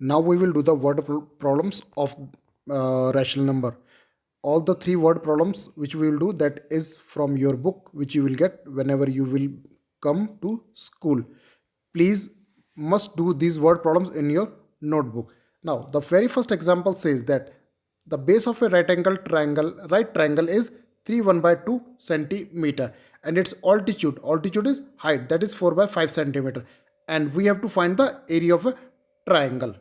Now we will do the problems of rational number. All the three word problems which we will do, that is from your book, which you will get whenever you will come to school. Please must do these word problems in your notebook. Now the very first example says that the base of a right triangle is 3 1 by 2 centimeter, and its altitude is height, that is 4 by 5 centimeter, and we have to find the area of a triangle.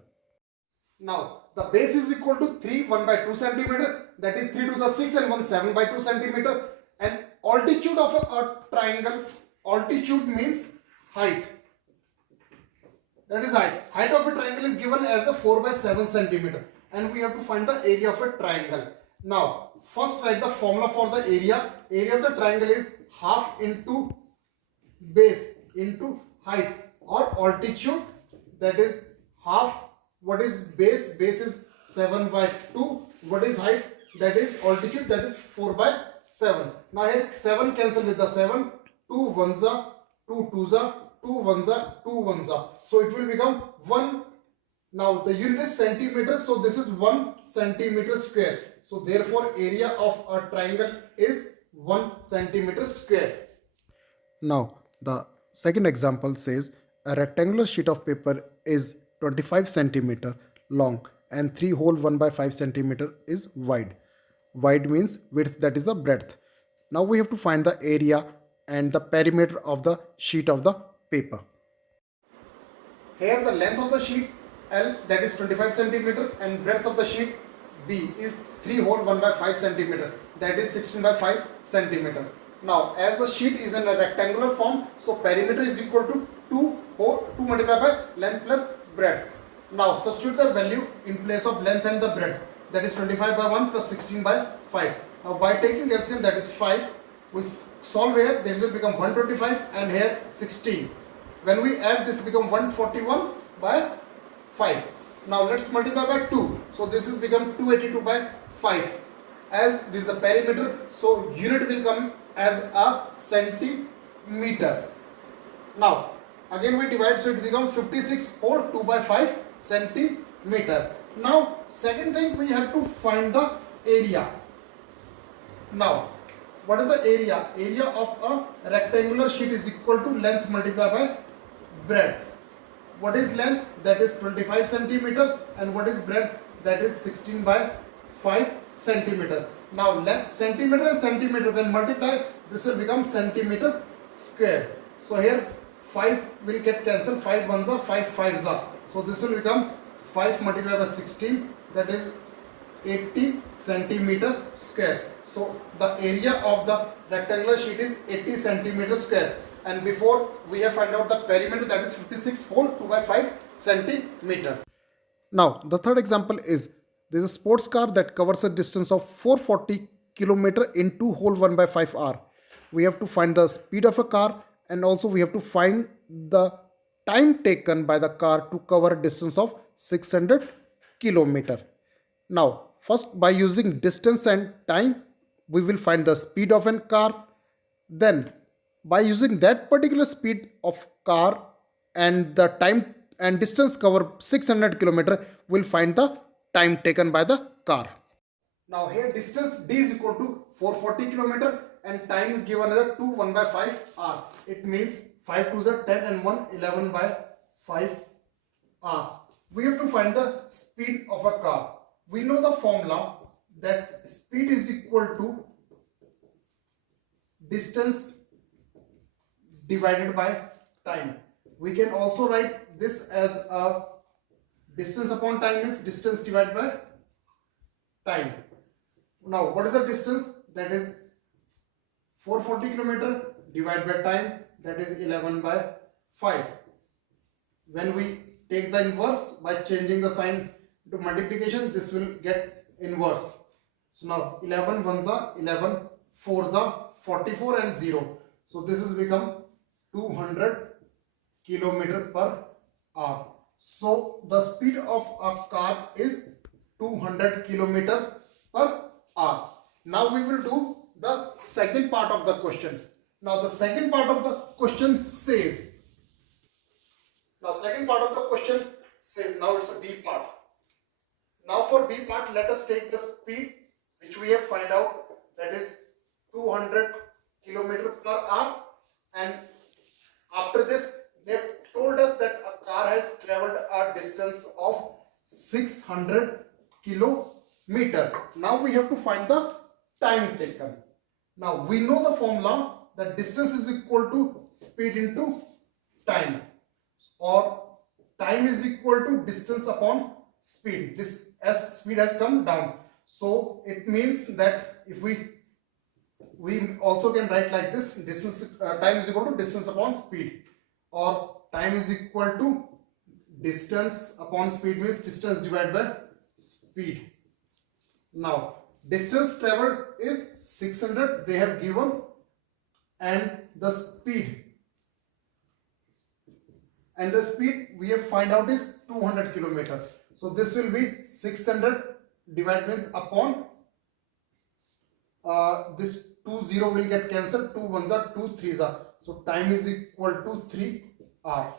Now, the base is equal to 3, 1 by 2 centimeter, that is 3 to the 6 and 1 7 by 2 centimeter, and altitude of a triangle, altitude means height, that is height. Height of a triangle is given as a 4 by 7 centimeter, and we have to find the area of a triangle. Now, first write the formula for the area. Area of the triangle is half into base into height or altitude, that is half. What is base? Base is 7 by 2. What is height? That is altitude, that is 4 by 7. Now here 7 cancel with the 7. 2 ones are 2 twos are 2 ones are 2 ones are. So it will become 1. Now the unit is centimeter, so this is 1 centimeter square. So therefore area of a triangle is 1 centimeter square. Now the second example says a rectangular sheet of paper is 25 centimeter long and 3 whole 1 by 5 centimeter is wide. Wide means width, that is the breadth. Now we have to find the area and the perimeter of the sheet of the paper. Here the length of the sheet L, that is 25 centimeter, and breadth of the sheet B is 3 whole 1 by 5 centimeter, that is 16 by 5 centimeter. Now as the sheet is in a rectangular form, so perimeter is equal to 2 multiplied by length plus breadth. Now substitute the value in place of length and the breadth, that is 25 by 1 plus 16 by 5. Now by taking LCM, that is 5, we solve here, this will become 125 and here 16. When we add, this become 141 by 5. Now let's multiply by 2. So this is become 282 by 5. As this is a perimeter, so unit will come as a centimeter. Now again we divide, so it becomes 56 whole 2 by 5 centimeter. Now second thing, we have to find the area. Now what is the area? Area of a rectangular sheet is equal to length multiplied by breadth. What is length? That is 25 centimeter, and what is breadth? That is 16 by 5 centimeter. Now length, centimeter and centimeter, when multiply, this will become centimeter square. So here 5 will get cancelled, 5 ones are 5 fives are. So this will become 5 multiplied by 16, that is 80 centimeter square. So the area of the rectangular sheet is 80 centimeter square, and before we have find out the perimeter, that is 56 whole 2 by 5 centimeter. Now the third example is there is a sports car that covers a distance of 440 kilometer in 2 whole 1 by 5 hour. We have to find the speed of a car, and also we have to find the time taken by the car to cover a distance of 600 kilometer. Now first, by using distance and time, we will find the speed of a car. Then by using that particular speed of car and the time and distance cover 600 kilometer, we'll find the time taken by the car. Now here distance D is equal to 440 kilometer and time is given as 2 1 by 5 r. It means 5 2s are 10 and 1 11 by 5 r. We have to find the speed of a car. We know the formula, that speed is equal to distance divided by time. We can also write this as a distance upon time is distance divided by time. Now what is the distance? That is 440 kilometer divided by time, that is 11 by 5. When we take the inverse by changing the sign to multiplication, this will get inverse. So now 11 ones are 11, 4s are 44 and 0. So this has become 200 kilometer per hour. So the speed of a car is 200 kilometer per hour. Now we will do the second part of the question. Now the second part of the question says, says now it's a B part. Now for B part, let us take the speed which we have find out, that is 200 kilometer per hour, and after this they told us that a car has traveled a distance of 600 kilometer. Now we have to find the time taken. Now we know the formula that distance is equal to speed into time, or time is equal to distance upon speed. This as speed has come down, so it means that if we also can write like this, distance time is equal to distance upon speed, or time is equal to distance upon speed means distance divided by speed. Now distance traveled is 600 they have given, and the speed we have find out is 200 kilometer. So this will be 600 divided means upon this 20 will get cancelled, 2 ones are 2 3s are, so time is equal to 3 hour.